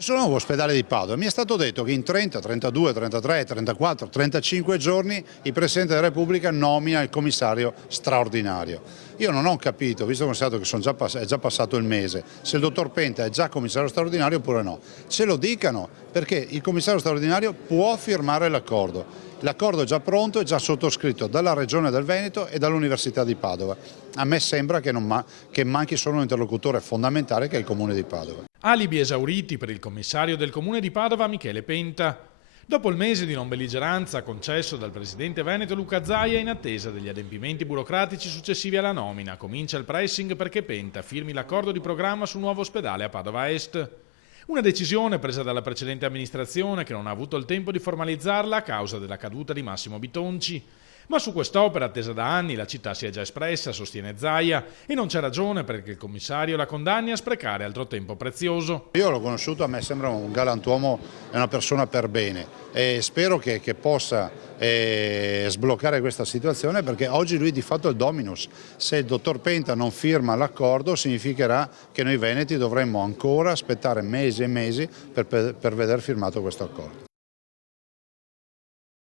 Sul nuovo ospedale di Padova mi è stato detto che in 30, 32, 33, 34, 35 giorni il Presidente della Repubblica nomina il commissario straordinario. Io non ho capito, visto che è già passato il mese, se il dottor Penta è già commissario straordinario oppure no. Ce lo dicano, perché il commissario straordinario può firmare l'accordo. L'accordo è già pronto, è già sottoscritto dalla Regione del Veneto e dall'Università di Padova. A me sembra che manchi solo un interlocutore fondamentale che è il Comune di Padova. Alibi esauriti per il commissario del comune di Padova Michele Penta. Dopo il mese di non belligeranza concesso dal presidente veneto Luca Zaia, in attesa degli adempimenti burocratici successivi alla nomina, comincia il pressing perché Penta firmi l'accordo di programma sul nuovo ospedale a Padova Est. Una decisione presa dalla precedente amministrazione che non ha avuto il tempo di formalizzarla a causa della caduta di Massimo Bitonci. Ma su quest'opera attesa da anni la città si è già espressa, sostiene Zaia, e non c'è ragione perché il commissario la condanni a sprecare altro tempo prezioso. Io l'ho conosciuto, a me sembra un galantuomo e una persona per bene e spero che possa sbloccare questa situazione, perché oggi lui di fatto è il dominus. Se il dottor Penta non firma l'accordo significherà che noi veneti dovremmo ancora aspettare mesi e mesi per veder firmato questo accordo.